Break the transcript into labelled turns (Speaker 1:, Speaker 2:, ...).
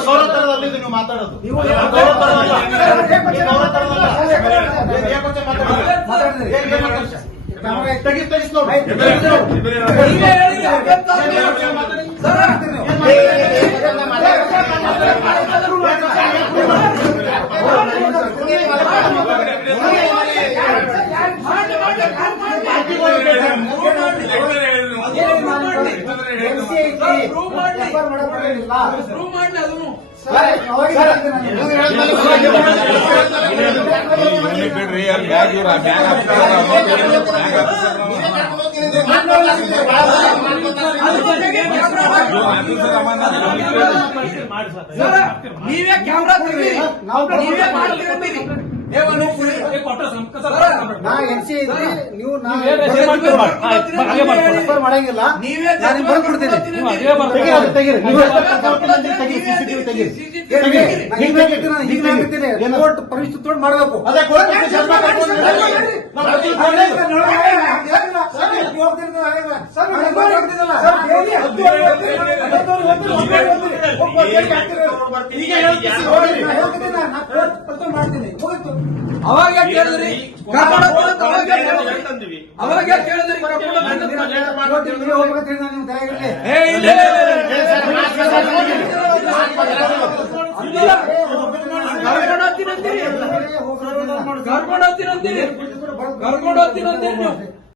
Speaker 1: ಗೌರವತರದಲ್ಲಿ
Speaker 2: ನೀವು
Speaker 1: ಮಾತಾಡೋದು ಗೌರವತರವಲ್ಲ ತೆಗಿ ತೆಗಿಸ್ ನೋಡಿ
Speaker 3: ಬಿಡ್ರಿ ಅಲ್ಲಿ ಬ್ಯಾಗ್ ಇವ್ರ ಬ್ಯಾಗ್
Speaker 4: ನೀವೇ ಕ್ಯಾಮ್ರಾ
Speaker 2: ನೀವೇ
Speaker 4: ಮಾಡ್ತೀರಿ
Speaker 2: ನಾ ಎನ್ಸಿ ಮಾಡಂಗಿಲ್ಲ. ಮಾಡಬೇಕು.
Speaker 4: ಅವಾಗ ಕೇಳಿದ್ರಿ? ಅವಾಗ ಕೇಳಿದ್ರಿ? ಕರ್ಕೊಂಡು ಹೋಗ್ತೀನಂತೀರಿ ಕರ್ಕೊಂಡು ಹೋಗ್ತೀನಂತೀರಿ ಕರ್ಕೊಂಡು ನೀವು?